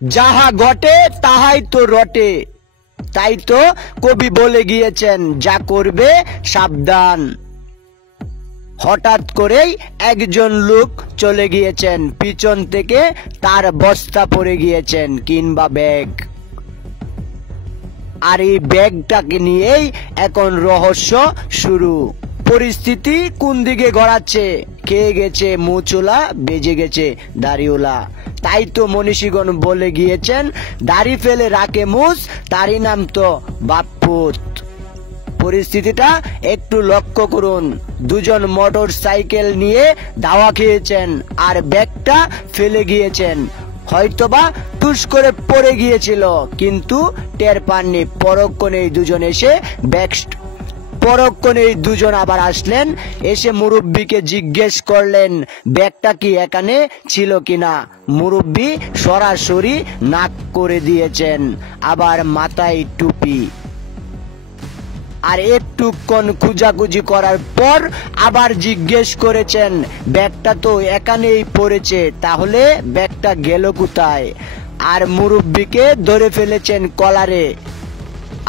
যাহা ঘটে তাহাই তো রটে। তাই তো কবি বলে গিয়েছেন, যা করবে সাবধান। হঠাৎ করেই একজন লোক চলে গিয়েছেন, পিছন থেকে তার বস্তা পড়ে গিয়েছেন কিংবা ব্যাগ। আর এই ব্যাগটাকে নিয়েই এখন রহস্য শুরু। পরিস্থিতি কোন দিকে গড়াচ্ছে? খেয়ে গেছে মুচুলা, বেজে গেছে দাড়িওলা। তাই তো মনীষীগণ বলে গিয়েছেন, দাড়ি ফেলে রাখে মুছ, তারই নাম তো বাপুত। পরিস্থিতিটা একটু লক্ষ্য করুন। দুজন মোটর সাইকেল নিয়ে ধাওয়া খেয়েছেন আর ব্যাগটা ফেলে গিয়েছেন। হয়তোবা টুস করে পড়ে গিয়েছিল, কিন্তু টের পাননি। পরক্ষণেই দুজন এসে পরক্ষণেই দুজন আবার আসলেন, এসে মুরব্বীকে জিজ্ঞেস করলেন ব্যাগটা কি এখানে ছিল কিনা। মুরব্বী সরাসরি নাক করে দিয়েছেন, আবার মাথায় টুপি। আর একটুক্ষণ খুঁজাখুঁজি করার পর আবার জিজ্ঞেস করেছেন, ব্যাগটা তো এখানেই পড়েছে, তাহলে ব্যাগটা গেল কোথায়? আর মুরব্বীকে ধরে ফেলেছেন কলারে।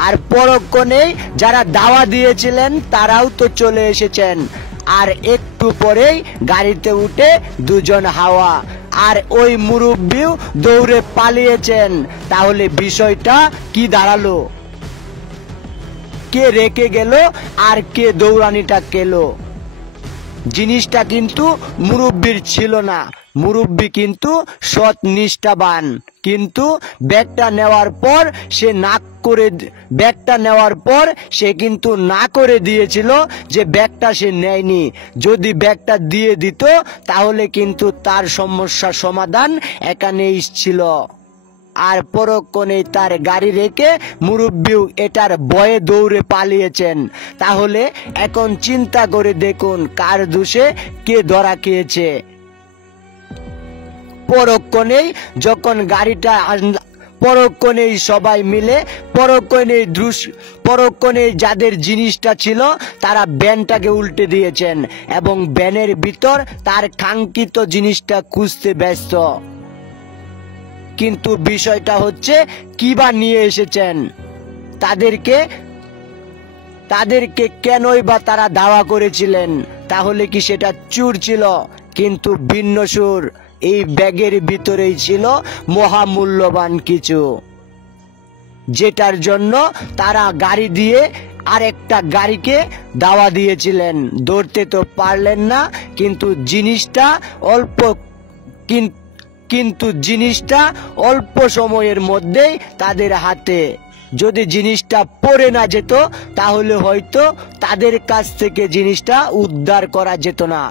আর পরক্ষণেই যারা দাওয়া দিয়েছিলেন তারাও তো চলে এসেছেন। আর একটু পরেই গাড়িতে উঠে দুজন হাওয়া, আর ওই মুরব্বীও দৌড়ে পালিয়েছেন। তাহলে বিষয়টা কি দাঁড়ালো? কে রেখে গেল আর কে দৌড়ানিটা খেলো? জিনিসটা কিন্তু মুরব্বীর ছিল না। মুরব্বী কিন্তু সৎ নিষ্ঠাবান, কিন্তু ব্যাগটা নেওয়ার পর সে কিন্তু না করে দিয়েছিল যে ব্যাগটা সে নেয়নি। যদি ব্যাগটা দিয়ে দিত তাহলে কিন্তু তার সমস্যার সমাধান এখানেই ছিল। আর পরক্ষণে তার গাড়ি রেখে মুরব্বীও এটার ভয়ে দৌড়ে পালিয়েছেন। তাহলে এখন চিন্তা করে দেখুন, কার দোষে কে ধরা খেয়েছে। পরক্ষণেই সবাই মিলে পরক্ষণেই যাদের জিনিসটা ছিল তারা ভ্যানটাকে উল্টে দিয়েছেন এবং ভ্যানের ভিতর তার কাঙ্ক্ষিত জিনিসটা খুঁজতে ব্যস্ত। কিন্তু বিষয়টা হচ্ছে, কিবা নিয়ে এসেছেন, তাদেরকে কেনই বা তারা দাওয়া করেছিলেন? তাহলে কি সেটা চুর ছিল? কিন্তু ভিন্ন সুর। এই ব্যাগের ভিতরেই ছিল মহামূল্যবান কিছু, যেটার জন্য তারা গাড়ি দিয়ে আরেকটা গাড়িকে দাওয়া দিয়েছিলেন। ধরতে তো পারলেন না, কিন্তু জিনিসটা অল্প সময়ের মধ্যেই তাদের হাতে। যদি জিনিসটা পড়ে না যেত তাহলে হয়তো তাদের কাছ থেকে জিনিসটা উদ্ধার করা যেত না।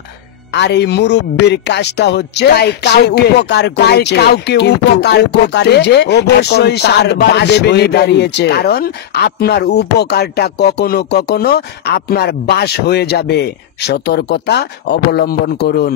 আর এই মুরব্বীর কাজটা হচ্ছে কাউকে উপকার করতে যে অবশ্যই সারবার ভেবে দাঁড়িয়েছে, কারণ আপনার উপকারটা কখনো কখনো আপনার বাস হয়ে যাবে। সতর্কতা অবলম্বন করুন।